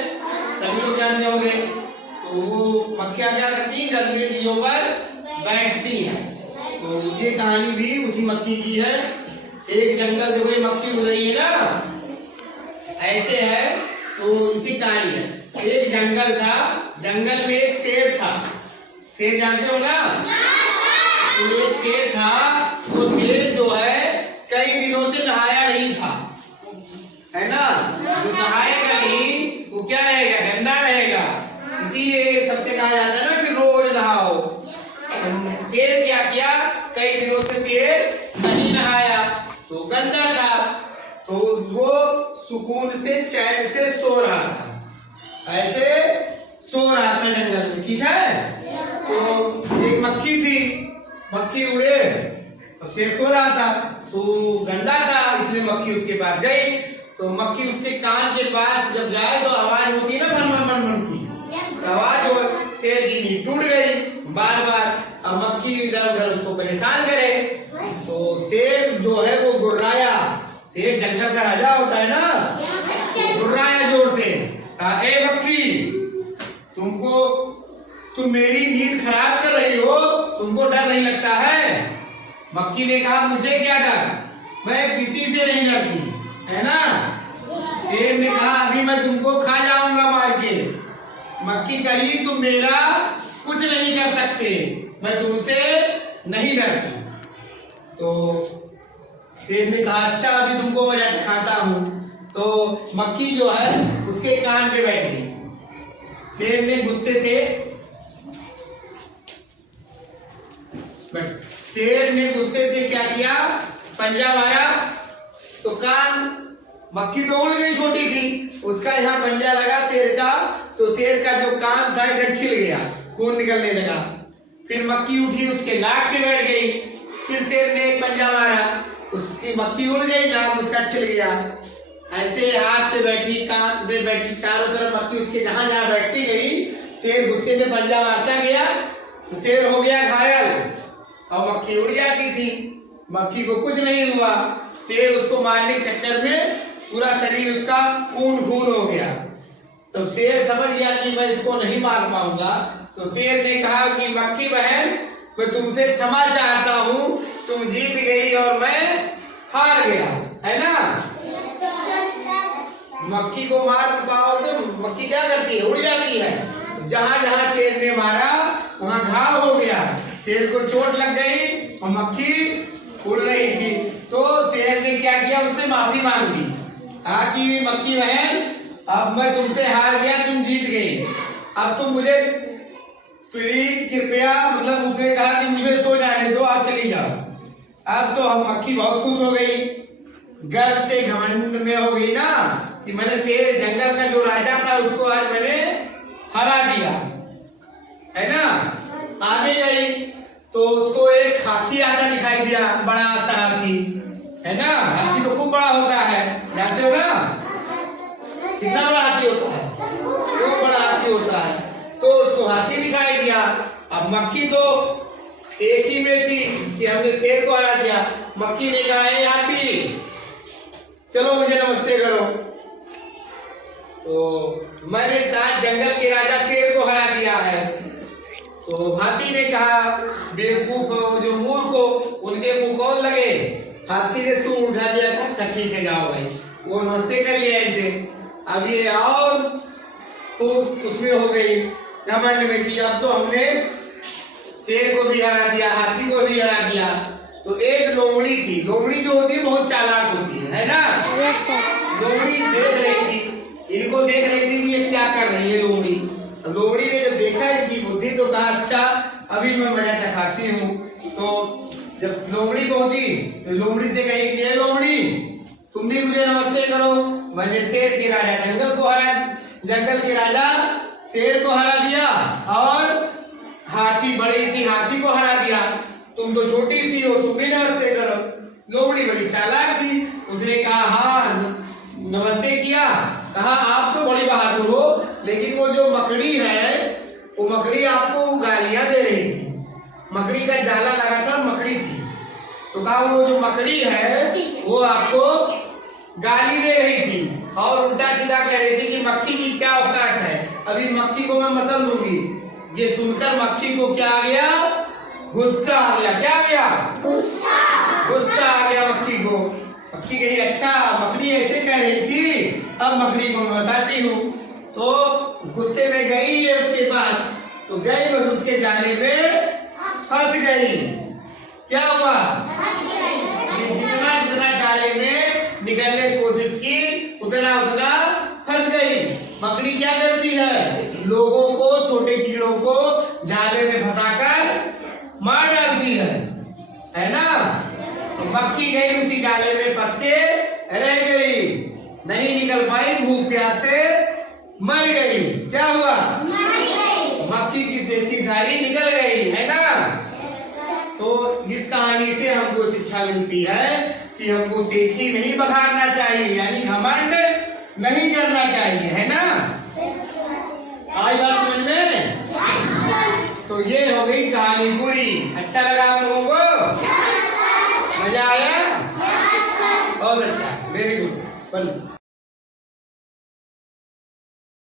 सभी लोग जानते होंगे। तो वो मक्खियाँ क्या करती हैं, गंदी चीजों पर बैठती हैं। तो ये कहानी भी उसी मक्खी की है। एक जंगल, देखो ये मक्खी उड़ रही है ना, ऐसे है। तो इसी कहानी है। एक जंगल था, जंगल में एक शेर था। शेर जानते हो ना? तो एक शेर था, वो शेर जो है कई दिनों से नहाया नहीं था, है ना। जो नहाएगा नहीं वो क्या रहेगा, गंदा रहेगा। इसीलिए सबसे कहा जाता है ना कि रोज नहाओ। शेर क्या किया, कई दिनों से शेर नहीं नहाया, तो गंदा था। तो वो सुकून से चैन से सो रहा था, ऐसे सो रहा था जंगल में, ठीक है। तो एक मक्खी थी, मक्खी उड़े और शेर सो रहा था, तो गंदा था, इसलिए मक्खी उसके पास गई। तो मक्खी उसके कान के पास जब जाए तो आवाज होती है ना, मन मन मन मन की आवाज, और शेर की नींद टूट गई बार बार। अब मक्खी इधर उधर उसको परेशान करे, तो शेर जो है वो गुर्राया। शेर जंगल का राजा होता है ना, तो गुर्राया जोर से, कहा ए मक्खी, तुम मेरी नींद खराब कर रही हो, तुमको डर नहीं लगता है? मक्खी ने कहा मुझे क्या डर, मैं किसी से नहीं डरती, है ना। शेर ने कहा अभी मैं तुमको खा जाऊंगा मार के। मक्खी कही तुम मेरा कुछ नहीं कर सकते, मैं तुमसे नहीं डरती। तो शेर ने कहा अच्छा अभी तुमको मैं खाता हूं। तो मक्खी जो है उसके कान पे बैठ गई। शेर ने गुस्से से क्या किया, पंजा मारा, तो कान, मक्खी तो उड़ गई, छोटी थी, उसका यहाँ पंजा लगा शेर का, तो शेर का जो कान था इधर छिल गया, खून निकलने लगा। फिर मक्खी उठी, उसके नाक पे बैठ गई, फिर शेर ने एक पंजा मारा, उसकी मक्खी उड़ गई, नाक उसका छिल गया। ऐसे हाथ पे बैठी, कान पे बैठी, चारों तरफ मक्खी उसके जहां जहां बैठती गई, शेर गुस्से में पंजा मारता गया, शेर हो गया घायल और मक्खी उड़ जाती थी। मक्खी को कुछ नहीं हुआ, शेर उसको मारने के चक्कर में पूरा शरीर उसका खून खून हो गया। तो शेर समझ गया कि मैं इसको नहीं मार पाऊंगा। तो शेर ने कहा कि मक्खी बहन, मैं तुमसे क्षमा चाहता हूँ, तुम जीत गई और मैं हार गया, है ना। मक्खी को मार पाओ तो मक्खी क्या करती है, उड़ जाती है। जहां जहां शेर ने मारा वहां घाव हो गया, शेर को चोट लग गई और मक्खी उड़ रही थी। तो शेर ने क्या किया, उससे माफी मांग ली, कहा कि मक्खी बहन अब मैं तुमसे हार गया, तुम जीत गई, अब तुम मुझे प्लीज कृपया, मतलब उसने कहा कि मुझे सो जाने दो, आप चली जाओ। अब तो हम मक्खी बहुत खुश हो गई, गर्व से घमंड में हो गई ना कि मैंने शेर, जंगल का जो राजा था, उसको आज मैंने हरा दिया, है ना। आगे गई तो उसको एक हाथी आता दिखाई दिया, बड़ा सा हाथी, है ना। हाथी तो खूब बड़ा होता है, जानते हो ना, कितना बड़ा हाथी होता है, खूब बड़ा हाथी होता है। तो उसको हाथी दिखाई दिया। अब मक्खी तो शेर ही में थी कि हमने शेर को हरा दिया। मक्खी ने कहा ए हाथी, चलो मुझे नमस्ते करो। तो मैंने साथ जंगल के राजा शेर को हरा दिया है। तो हाथी ने कहा बेवकूफ जो मूर्ख हो, उनके मुंह कौन लगे। हाथी ने सूंड उठा दिया, अच्छा ठीक है जाओ भाई, वो नमस्ते कर लिया थे। अब ये और तो उसमें हो गई घमंड में कि अब तो हमने शेर को भी हरा दिया, हाथी को भी हरा दिया। तो एक लोमड़ी थी, लोमड़ी जो होती है बहुत चालाक होती है ना। लोमड़ी देख रही थी, इनको देख रही थी कि ये क्या कर रही है लोमड़ी। लोमड़ी ने जब देखा इनकी बुद्धि तो कहा अच्छा अभी मैं मजा चखाती हूँ। तो जब लोमड़ी पहुंची तो लोमड़ी से कही कि लोमड़ी तुम भी मुझे नमस्ते करो, मैंने शेर के राजा जंगल को हरा, जंगल के राजा शेर को हरा दिया और हाथी, बड़ी सी हाथी को हरा दिया, तुम तो छोटी सी हो, तुम भी नमस्ते करो। लोमड़ी बड़ी चालाक थी, उसने कहा हाँ नमस्ते किया, कहा आप तो बड़ी बहादुर हो, लेकिन वो जो मकड़ी है वो मकड़ी आपको गालियां दे रही थी, मकड़ी का जाला लगा था, मकड़ी थी। तो कहा वो जो मकड़ी है वो आपको गाली दे रही थी और उल्टा सीधा कह रही थी कि मक्खी की क्या अभी मक्खी को मैं मसल दूंगी। ये सुनकर मक्खी को क्या आ गया? गुस्सा आ गया। क्या आ गया? गुस्सा आ गया मक्खी को। मक्खी कही अच्छा मकड़ी ऐसे कह रही थी, अब मकड़ी को मैं बताती हूँ। तो गुस्से में गई है उसके पास, तो गई बस उसके जाले में फंस गई। क्या हुआ? जितना जितना जाले में निकलने की कोशिश की उतना उतना फंस गई। मकड़ी क्या करती है? लोगों को, छोटे कीड़ों को जाले में फंसाकर मार डालती है ना। तो मक्खी गई उसी जाले में फंस के रह गई, नहीं निकल पाई, भूख प्यास से मर गई। क्या हुआ? मक्खी की सेहती सारी निकल गई, है ना। तो इस कहानी से हमको शिक्षा मिलती है कि हमको सेठी नहीं बघाड़ना चाहिए, यानी घमंड नहीं करना चाहिए, है ना। आई बात समझ में? तो ये हो गई कहानी पूरी। अच्छा लगा आप लोगों को? मजा आया? बहुत अच्छा, वेरी गुड।